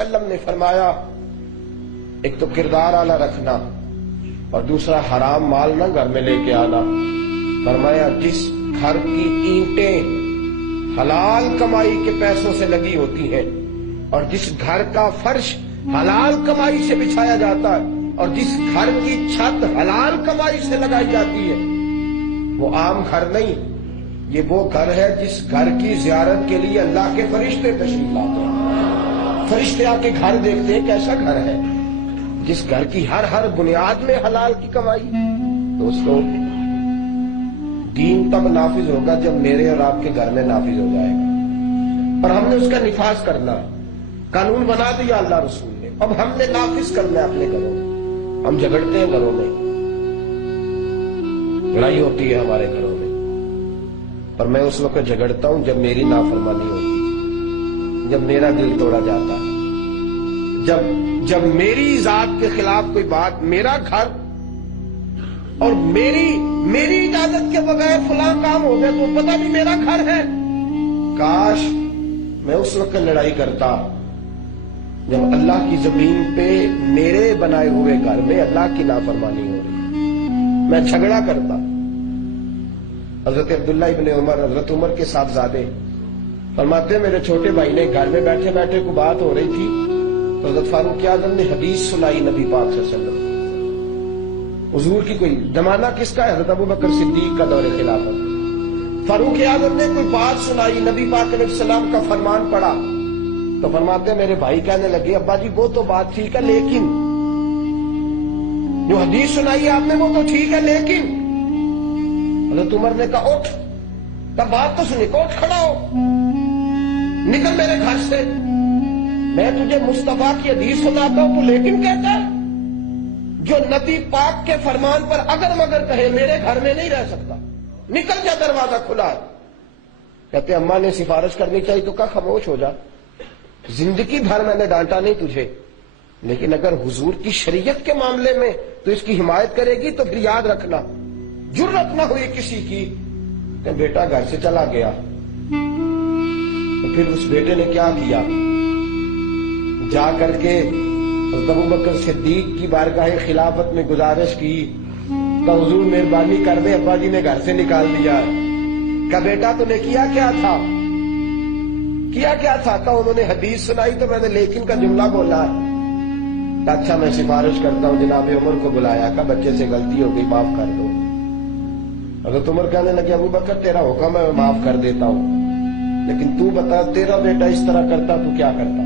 وسلم نے فرمایا ایک تو کردار اعلیٰ رکھنا اور دوسرا حرام مال نہ گھر میں لے کے آنا۔ فرمایا جس گھر کی اینٹیں حلال کمائی کے پیسوں سے لگی ہوتی ہیں اور جس گھر کا فرش حلال کمائی سے بچھایا جاتا ہے اور جس گھر کی چھت حلال کمائی سے لگائی جاتی ہے وہ عام گھر نہیں، یہ وہ گھر ہے جس گھر کی زیارت کے لیے اللہ کے فرشتے تشریف لاتے ہیں۔ فرشتے آ کے گھر دیکھتے ہیں کیسا گھر ہے، جس گھر کی ہر بنیاد میں حلال کی کمائی۔ دوستو، دین تب نافذ ہوگا جب میرے اور آپ کے گھر میں نافذ ہو جائے گا، اور ہم نے اس کا نفاذ کرنا، قانون بنا دیا اللہ رسول نے، اب ہم نے نافذ کرنا ہے اپنے گھروں میں۔ ہم جھگڑتے ہیں گھروں میں، لڑائی ہوتی ہے ہمارے گھروں میں، پر میں اس وقت جھگڑتا ہوں جب میری نافرمانی ہوتی، جب میرا دل توڑا جاتا، جب میری ذات کے خلاف کوئی بات، میرا گھر اور میری اجازت کے بغیر فلاں کام ہو گیا تو پتہ نہیں میرا گھر ہے۔ کاش میں اس وقت لڑائی کرتا جب اللہ کی زمین پہ میرے بنائے ہوئے گھر میں اللہ کی نافرمانی ہو رہی، میں جھگڑا کرتا۔ حضرت عبداللہ ابن عمر، حضرت عمر کے صاحبزادے، فرماتے ہیں میرے چھوٹے بھائی نے گھر میں بیٹھے بیٹھے کو بات ہو رہی تھی تو حضرت فاروق اعظم نے حدیث سنائی نبی پاک صلی اللہ علیہ وسلم، حضور کی کوئی زمانہ کس کا ہے؟ حضرت ابو بکر صدیق کا دور خلافت۔ فاروق اعظم نے کوئی بات سنائی، نبی پاک علیہ السلام کا فرمان پڑھا تو فرماتے ہیں میرے بھائی کہنے لگے ابا جی وہ تو بات ٹھیک ہے لیکن جو حدیث سنائی ہے آپ نے وہ تو ٹھیک ہے لیکن۔ حضرت عمر نے کہا اٹھ، تب بات تو سنی، اٹھ کھڑا ہو، نکل میرے گھر سے، میں تجھے مصطفیٰ کی حدیث سناتا ہوں تو لیکن کہتا ہے؟ جو نبی پاک کے فرمان پر اگر مگر کہے میرے گھر میں نہیں رہ سکتا، نکل جا، دروازہ کھلا ہے۔ کہتے اماں نے سفارش کرنی چاہیے تو کہا خاموش ہو جا، زندگی بھر میں نے ڈانٹا نہیں تجھے، لیکن اگر حضور کی شریعت کے معاملے میں تو اس کی حمایت کرے گی تو پھر یاد رکھنا جرأت نہ ہوئی کسی کی کہ بیٹا گھر سے چلا گیا۔ تو پھر اس بیٹے نے کیا کیا؟ جا کر کے حضرت ابو بکر صدیق کی بارگاہ خلافت میں گزارش کی کہ حضور مہربانی کر دے، ابا جی نے گھر سے نکال دیا۔ کہ بیٹا تو نے کیا کیا تھا؟ کہ انہوں نے حدیث سنائی تو میں نے لیکن کا جملہ بولا۔ اچھا میں سفارش کرتا ہوں، جناب عمر کو بلایا، کہ بچے سے غلطی ہو گئی، معاف کر دو۔ حضرت عمر کہنے لگے ابو بکر تیرا حکم ہے میں معاف کر دیتا ہوں، لیکن تو بتا تیرا بیٹا اس طرح کرتا تو کیا کرتا؟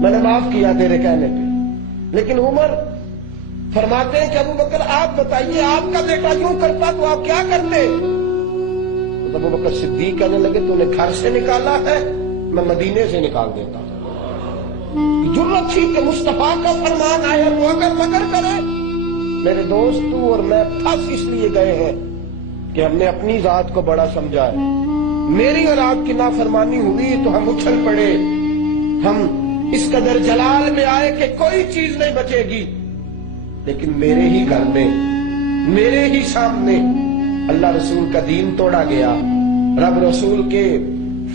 میں نے معاف کیا تیرے کہنے پہ، لیکن عمر فرماتے ہیں کہ ابو بکر آپ بتائیے آپ کا بیٹا یوں کرتا تو آپ کیا کرتے؟ تو ابو بکر صدیق کہنے لگے تو نے گھر سے نکالا ہے، میں مدینے سے نکال دیتا۔ جرأت تھی کہ مصطفیٰ کا فرمان آیا تو اگر مگر کرے۔ میرے دوست تو اور میں پھنس اس لیے گئے ہیں کہ ہم نے اپنی ذات کو بڑا سمجھا ہے، میری اور آپ کی نافرمانی ہوئی تو ہم اچھل پڑے، ہم اس قدر جلال میں آئے کہ کوئی چیز نہیں بچے گی، لیکن میرے ہی گھر میں میرے ہی سامنے اللہ رسول کا دین توڑا گیا، رب رسول کے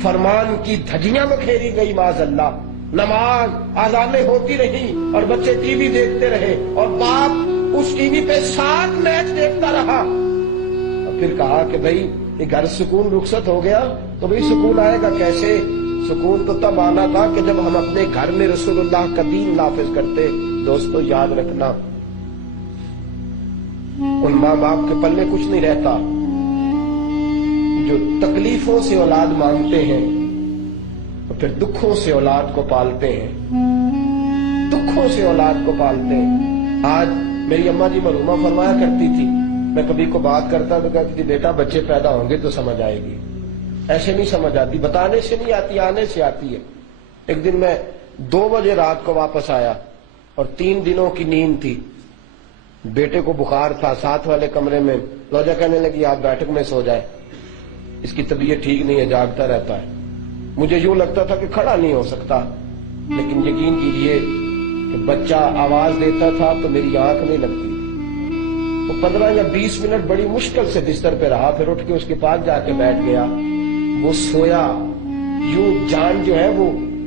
فرمان کی دھجیاں بکھیری گئی، معاذ اللہ، نماز اذانیں ہوتی رہی اور بچے ٹی وی دیکھتے رہے اور باپ اس ٹی وی پہ 7 میچ دیکھتا رہا۔ اور پھر کہا کہ بھئی یہ گھر سکون رخصت ہو گیا تو بھئی سکون آئے گا کیسے؟ سکون تو تب آنا تھا کہ جب ہم اپنے گھر میں رسول اللہ کا دین نافذ کرتے۔ دوستو یاد رکھنا، ان ماں باپ کے پلے کچھ نہیں رہتا جو تکلیفوں سے اولاد مانگتے ہیں اور پھر دکھوں سے اولاد کو پالتے ہیں، دکھوں سے اولاد کو پالتے ہیں۔ آج میری اماں جی مرحومہ فرمایا کرتی تھی، میں کبھی کو بات کرتا تو کہتی تھی بیٹا بچے پیدا ہوں گے تو سمجھ آئے گی، ایسے نہیں سمجھ آتی، بتانے سے نہیں آتی، آنے سے آتی ہے۔ ایک دن میں 2 بجے رات کو واپس آیا اور 3 دنوں کی نیند تھی، بیٹے کو بخار تھا، ساتھ والے کمرے میں روجہ کہنے لگی آپ بیٹھک میں سو جائے، اس کی طبیعت ٹھیک نہیں ہے، جاگتا رہتا ہے۔ مجھے یوں لگتا تھا کہ کھڑا نہیں ہو سکتا، لیکن یقین کیجئے کہ بچہ آواز دیتا تھا تو میری آنکھ نہیں لگتی تھی۔ وہ 15 یا 20 منٹ بڑی مشکل سے بستر پہ رہا، پھر اٹھ کے اس کے پاس جا کے بیٹھ گیا، وہ سویا، یوں جان جو ہے وہ